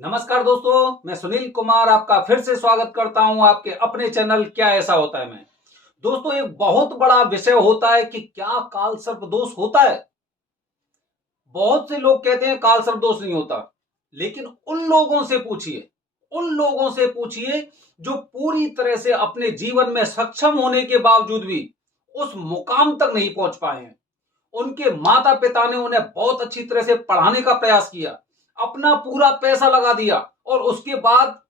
नमस्कार दोस्तों, मैं सुनील कुमार आपका फिर से स्वागत करता हूं आपके अपने चैनल क्या ऐसा होता है में। दोस्तों, एक बहुत बड़ा विषय होता है कि क्या काल सर्प दोष होता है। बहुत से लोग कहते हैं काल सर्प दोष नहीं होता, लेकिन उन लोगों से पूछिए जो पूरी तरह से अपने जीवन में सक्षम होने के बावजूद भी उस मुकाम तक नहीं पहुंच पाए हैं। उनके माता पिता ने उन्हें बहुत अच्छी तरह से पढ़ाने का प्रयास किया, अपना पूरा पैसा लगा दिया, और उसके बाद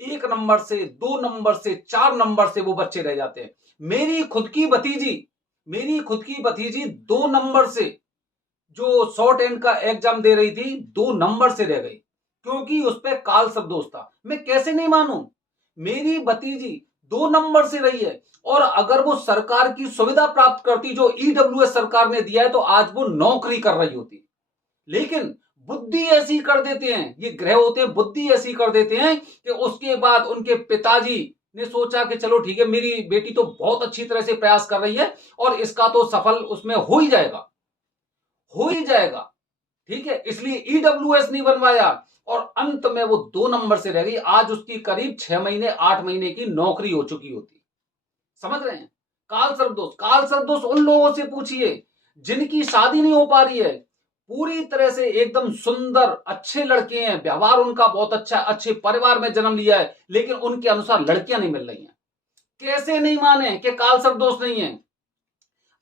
1 नंबर से 2 नंबर से 4 नंबर से वो बच्चे रह जाते हैं। मेरी खुद की भतीजी 2 नंबर से जो शॉर्ट एंड का एग्जाम दे रही थी, 2 नंबर से रह गई क्योंकि उस पर काल शब्द दोष था। मैं कैसे नहीं मानूं, मेरी भतीजी 2 नंबर से रही है, और अगर वो सरकार की सुविधा प्राप्त करती जो ईडब्ल्यूएस सरकार ने दिया है तो आज वो नौकरी कर रही होती। लेकिन बुद्धि ऐसी कर देते हैं, ये ग्रह होते हैं, बुद्धि ऐसी कर देते हैं कि उसके बाद उनके पिताजी ने सोचा कि चलो ठीक है, मेरी बेटी तो बहुत अच्छी तरह से प्रयास कर रही है और इसका तो सफल उसमें हो ही जाएगा, ठीक है, इसलिए ईडब्ल्यूएस नहीं बनवाया, और अंत में वो 2 नंबर से रह गई। आज उसकी करीब 6 महीने 8 महीने की नौकरी हो चुकी होती। समझ रहे हैं? काल सर्प दोष उन लोगों से पूछिए जिनकी शादी नहीं हो पा रही है, पूरी तरह से एकदम सुंदर अच्छे लड़के हैं, व्यवहार उनका बहुत अच्छा, अच्छे परिवार में जन्म लिया है, लेकिन उनके अनुसार लड़कियां नहीं मिल रही हैं। कैसे नहीं माने कि काल सर्प दोष नहीं है?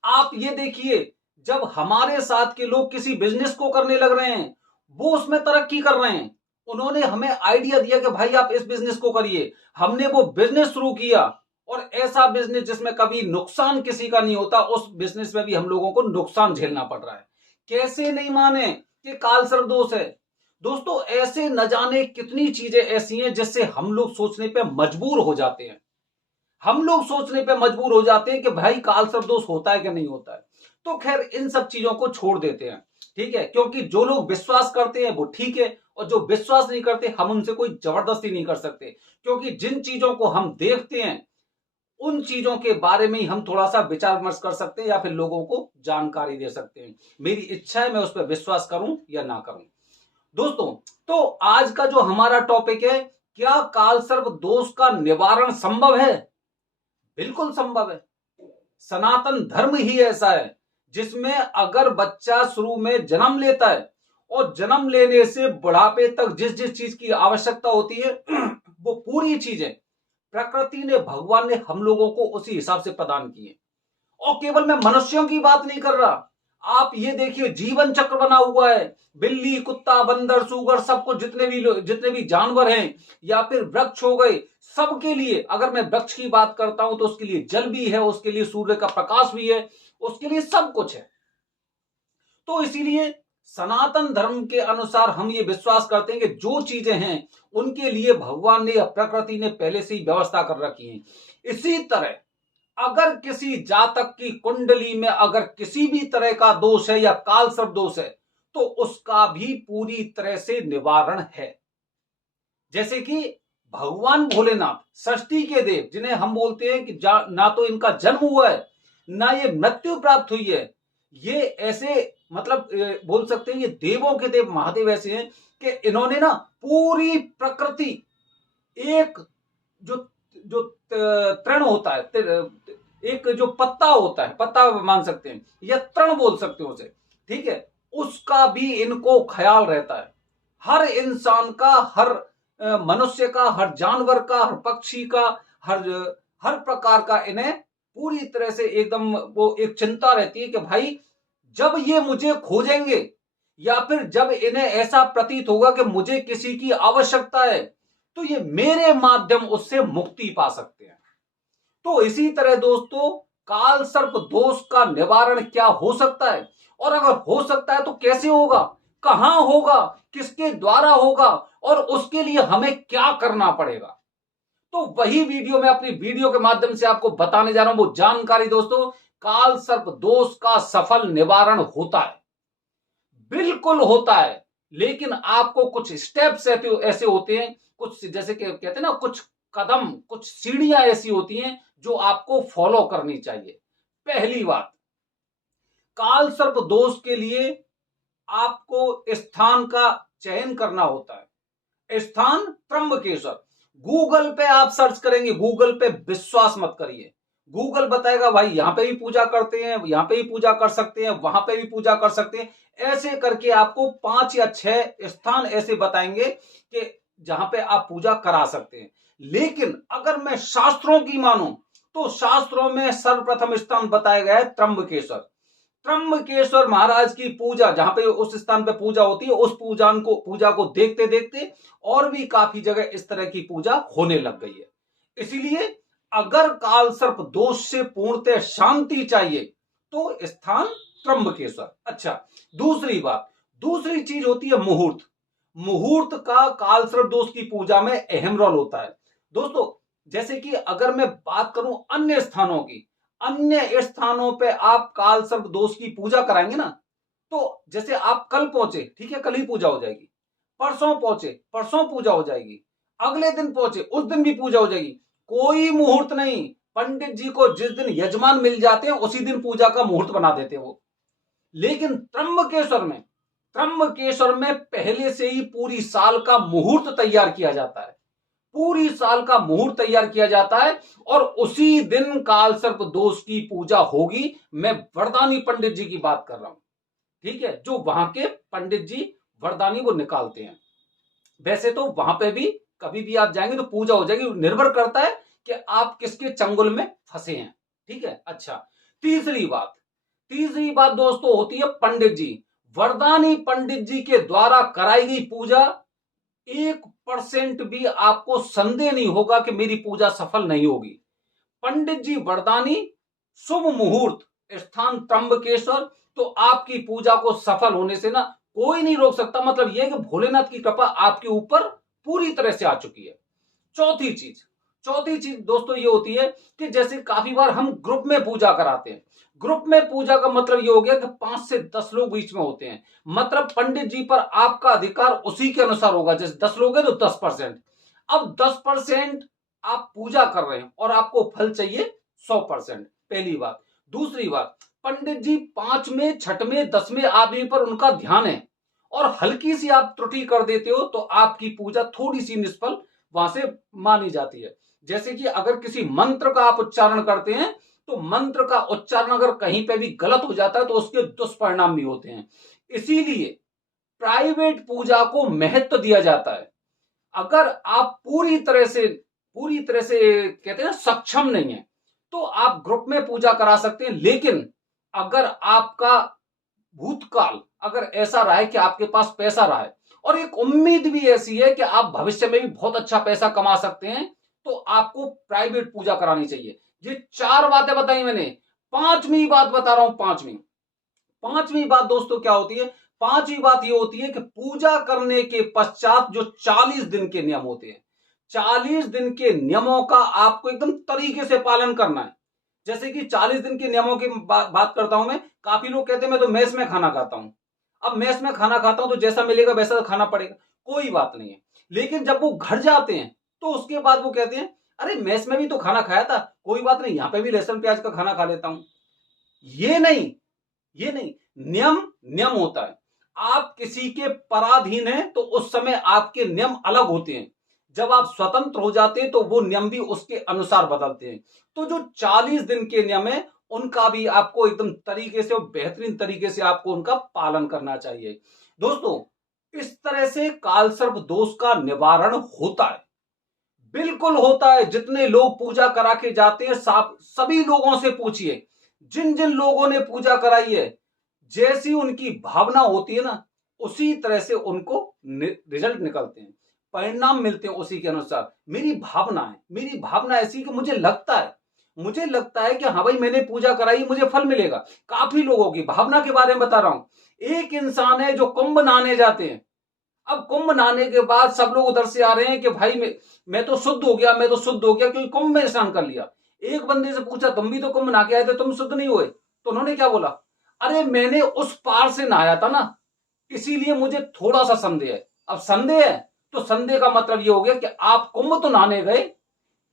आप ये देखिए, जब हमारे साथ के लोग किसी बिजनेस को करने लग रहे हैं, वो उसमें तरक्की कर रहे हैं, उन्होंने हमें आइडिया दिया कि भाई आप इस बिजनेस को करिए, हमने वो बिजनेस शुरू किया, और ऐसा बिजनेस जिसमें कभी नुकसान किसी का नहीं होता, उस बिजनेस में भी हम लोगों को नुकसान झेलना पड़ रहा है। कैसे नहीं माने कि काल सर्प दोष है? दोस्तों, ऐसे न जाने कितनी चीजें ऐसी हैं जिससे हम लोग सोचने पे मजबूर हो जाते हैं। कि भाई काल सर्प दोष होता है कि नहीं होता है। तो खैर, इन सब चीजों को छोड़ देते हैं, ठीक है, क्योंकि जो लोग विश्वास करते हैं वो ठीक है, और जो विश्वास नहीं करते हम उनसे कोई जबरदस्ती नहीं कर सकते, क्योंकि जिन चीजों को हम देखते हैं उन चीजों के बारे में ही हम थोड़ा सा विचार विमर्श कर सकते हैं या फिर लोगों को जानकारी दे सकते हैं। मेरी इच्छा है मैं उस पर विश्वास करूं या ना करूं। दोस्तों, तो आज का जो हमारा टॉपिक है, क्या काल सर्प दोष का निवारण संभव है? बिल्कुल संभव है। सनातन धर्म ही ऐसा है जिसमें अगर बच्चा शुरू में जन्म लेता है और जन्म लेने से बुढ़ापे तक जिस जिस चीज की आवश्यकता होती है वो पूरी चीजें प्रकृति ने, भगवान ने हम लोगों को उसी हिसाब से प्रदान की है। और केवल मैं मनुष्यों की बात नहीं कर रहा, आप ये देखिए जीवन चक्र बना हुआ है। बिल्ली, कुत्ता, बंदर, सूगर, सब कुछ, जितने भी जानवर हैं या फिर वृक्ष हो गए, सबके लिए, अगर मैं वृक्ष की बात करता हूं तो उसके लिए जल भी है, उसके लिए सूर्य का प्रकाश भी है, उसके लिए सब कुछ है। तो इसीलिए सनातन धर्म के अनुसार हम ये विश्वास करते हैं कि जो चीजें हैं उनके लिए भगवान ने या प्रकृति ने पहले से ही व्यवस्था कर रखी है। इसी तरह अगर किसी जातक की कुंडली में अगर किसी भी तरह का दोष है या काल सर्प दोष है, तो उसका भी पूरी तरह से निवारण है। जैसे कि भगवान भोलेनाथ, सृष्टि के देव, जिन्हें हम बोलते हैं कि ना तो इनका जन्म हुआ है ना ये मृत्यु प्राप्त हुई है, ये ऐसे, मतलब बोल सकते हैं ये देवों के देव महादेव ऐसे हैं कि इन्होंने ना पूरी प्रकृति, एक जो जो तृण होता है, एक जो पत्ता होता है, पत्ता मान सकते हैं या तृण बोल सकते हो उसे, ठीक है, उसका भी इनको ख्याल रहता है। हर इंसान का, हर मनुष्य का, हर जानवर का, हर पक्षी का, हर हर प्रकार का इन्हें पूरी तरह से एकदम वो एक चिंता रहती है कि भाई जब ये मुझे खोजेंगे या फिर जब इन्हें ऐसा प्रतीत होगा कि मुझे किसी की आवश्यकता है, तो ये मेरे माध्यम उससे मुक्ति पा सकते हैं। तो इसी तरह दोस्तों, काल सर्प दोष का निवारण क्या हो सकता है, और अगर हो सकता है तो कैसे होगा, कहां होगा, किसके द्वारा होगा, और उसके लिए हमें क्या करना पड़ेगा, तो वही वीडियो में अपनी वीडियो के माध्यम से आपको बताने जा रहा हूं। वो जानकारी दोस्तों, काल सर्प दोष का सफल निवारण होता है, बिल्कुल होता है, लेकिन आपको कुछ स्टेप्स ऐसे होते हैं, कुछ जैसे कि कहते हैं ना, कुछ कदम, कुछ सीढ़ियां ऐसी होती हैं जो आपको फॉलो करनी चाहिए। पहली बात, काल सर्प दोष के लिए आपको स्थान का चयन करना होता है। स्थान त्र्यंबकेश्वर। गूगल पे आप सर्च करेंगे, गूगल पे विश्वास मत करिए, गूगल बताएगा भाई यहां पे भी पूजा करते हैं, यहां पे भी पूजा कर सकते हैं, वहां पे भी पूजा कर सकते हैं, ऐसे करके आपको 5 या 6 स्थान ऐसे बताएंगे कि जहां पे आप पूजा करा सकते हैं। लेकिन अगर मैं शास्त्रों की मानूं तो शास्त्रों में सर्वप्रथम स्थान बताया गया है त्र्यंबकेश्वर। त्र्यंबकेश्वर महाराज की पूजा, जहां पे उस स्थान पे पूजा होती है, उस पूजा को देखते देखते और भी काफी जगह इस तरह की पूजा होने लग गई है। इसीलिए अगर काल सर्प दोष से पूर्णतः शांति चाहिए तो स्थान त्र्यंबकेश्वर। अच्छा, दूसरी चीज होती है मुहूर्त। मुहूर्त का काल सर्प दोष की पूजा में अहम रोल होता है। दोस्तों, जैसे कि अगर मैं बात करूं अन्य स्थानों की, अन्य स्थानों पे आप काल सर्प दोष की पूजा कराएंगे ना, तो जैसे आप कल पहुंचे, ठीक है, कल ही पूजा हो जाएगी, परसों पहुंचे, परसों पूजा हो जाएगी, अगले दिन पहुंचे, उस दिन भी पूजा हो जाएगी, कोई मुहूर्त नहीं। पंडित जी को जिस दिन यजमान मिल जाते हैं उसी दिन पूजा का मुहूर्त बना देते हैं वो। लेकिन त्र्यंबकेश्वर में पहले से ही पूरी साल का मुहूर्त तैयार किया जाता है, पूरी साल का मुहूर्त तैयार किया जाता है और उसी दिन काल सर्प दोष की पूजा होगी। मैं वरदानी पंडित जी की बात कर रहा हूं, ठीक है, जो वहां के पंडित जी वरदानी वो निकालते हैं। वैसे तो वहां पे भी कभी भी आप जाएंगे तो पूजा हो जाएगी, निर्भर करता है कि आप किसके चंगुल में फंसे हैं, ठीक है। अच्छा, तीसरी बात दोस्तों होती है पंडित जी। वरदानी पंडित जी के द्वारा कराई गई पूजा 1% भी आपको संदेह नहीं होगा कि मेरी पूजा सफल नहीं होगी। पंडित जी वरदानी, शुभ मुहूर्त, स्थान त्र्यंबकेश्वर, तो आपकी पूजा को सफल होने से ना कोई नहीं रोक सकता। मतलब यह है कि भोलेनाथ की कृपा आपके ऊपर पूरी तरह से आ चुकी है। चौथी चीज दोस्तों ये होती है कि जैसे काफी बार हम ग्रुप में पूजा कराते हैं। ग्रुप में पूजा का मतलब ये हो गया कि 5 से 10 लोग बीच में होते हैं, मतलब पंडित जी पर आपका अधिकार उसी के अनुसार होगा। जैसे 10 लोग हैं तो 10%। अब 10% आप पूजा कर रहे हैं और आपको फल चाहिए 100%, पहली बात। दूसरी बात, पंडित जी 5वें, 6वें, 10वें आदमी पर उनका ध्यान है और हल्की सी आप त्रुटि कर देते हो तो आपकी पूजा थोड़ी सी निष्फल वहां से मानी जाती है। जैसे कि अगर किसी मंत्र का आप उच्चारण करते हैं तो मंत्र का उच्चारण अगर कहीं पे भी गलत हो जाता है तो उसके दुष्परिणाम भी होते हैं। इसीलिए प्राइवेट पूजा को महत्व दिया जाता है। अगर आप पूरी तरह से कहते हैं सक्षम नहीं है तो आप ग्रुप में पूजा करा सकते हैं। लेकिन अगर आपका भूतकाल अगर ऐसा रहा है कि आपके पास पैसा रहा है और एक उम्मीद भी ऐसी है कि आप भविष्य में भी बहुत अच्छा पैसा कमा सकते हैं, तो आपको प्राइवेट पूजा करानी चाहिए। ये 4 बातें बताई मैंने, पांचवी बात बता रहा हूं। पांचवी बात दोस्तों क्या होती है? पांचवी बात ये होती है कि पूजा करने के पश्चात जो 40 दिन के नियम होते हैं, 40 दिन के नियमों का आपको एकदम तरीके से पालन करना है। जैसे कि 40 दिन के नियमों की बात करता हूं मैं। काफी लोग कहते हैं मैं तो मेस में खाना खाता हूं। अब मेस में खाना खाता हूं तो जैसा मिलेगा वैसा तो खाना पड़ेगा, कोई बात नहीं है। लेकिन जब वो घर जाते हैं तो उसके बाद वो कहते हैं अरे मेस में भी तो खाना खाया था, कोई बात नहीं, यहां पे भी लहसुन प्याज का खाना खा लेता हूं। ये नहीं, ये नहीं, नियम नियम होता है। आप किसी के पराधीन हैं तो उस समय आपके नियम अलग होते हैं। जब आप स्वतंत्र हो जाते हैं तो वो नियम भी उसके अनुसार बदलते हैं। तो जो 40 दिन के नियम है उनका भी आपको एकदम तरीके से और बेहतरीन तरीके से आपको उनका पालन करना चाहिए। दोस्तों, इस तरह से कालसर्प दोष का निवारण होता है, बिल्कुल होता है। जितने लोग पूजा करा के जाते हैं सभी लोगों से पूछिए, जिन जिन लोगों ने पूजा कराई है, जैसी उनकी भावना होती है ना उसी तरह से उनको रिजल्ट निकलते हैं, परिणाम मिलते हैं उसी के अनुसार। मेरी भावना ऐसी कि मुझे लगता है कि हाँ भाई मैंने पूजा कराई, मुझे फल मिलेगा। काफी लोगों की भावना के बारे में बता रहा हूं। एक इंसान है जो कुंभ नहाने जाते हैं। अब कुंभ नहाने के बाद सब लोग उधर से आ रहे हैं कि भाई मैं तो शुद्ध हो गया क्योंकि कुंभ में स्नान कर लिया। एक बंदे से पूछा तुम भी तो कुंभ नहा के आए थे, तुम शुद्ध नहीं हुए? तो उन्होंने क्या बोला, अरे मैंने उस पार से नहाया था ना, इसीलिए मुझे थोड़ा सा संदेह है। अब संदेह है तो संदेह का मतलब ये हो गया कि आप कुंभ तो नहाने गए,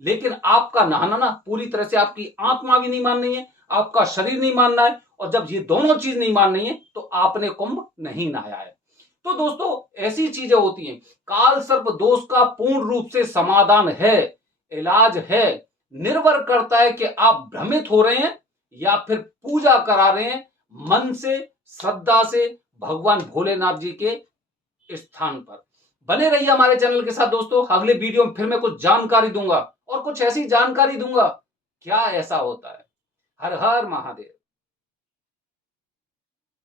लेकिन आपका नहाना ना पूरी तरह से आपकी आत्मा भी नहीं माननी है, आपका शरीर नहीं मानना है। और जब ये दोनों चीज नहीं माननी है तो आपने कुंभ नहीं नहाया है। तो दोस्तों ऐसी चीजें होती हैं। काल सर्प दोष का पूर्ण रूप से समाधान है, इलाज है, निर्भर करता है कि आप भ्रमित हो रहे हैं या फिर पूजा करा रहे हैं मन से, श्रद्धा से भगवान भोलेनाथ जी के स्थान पर। बने रहिए हमारे चैनल के साथ दोस्तों। अगले वीडियो में फिर मैं कुछ जानकारी दूंगा और कुछ ऐसी जानकारी दूंगा क्या ऐसा होता है। हर हर महादेव।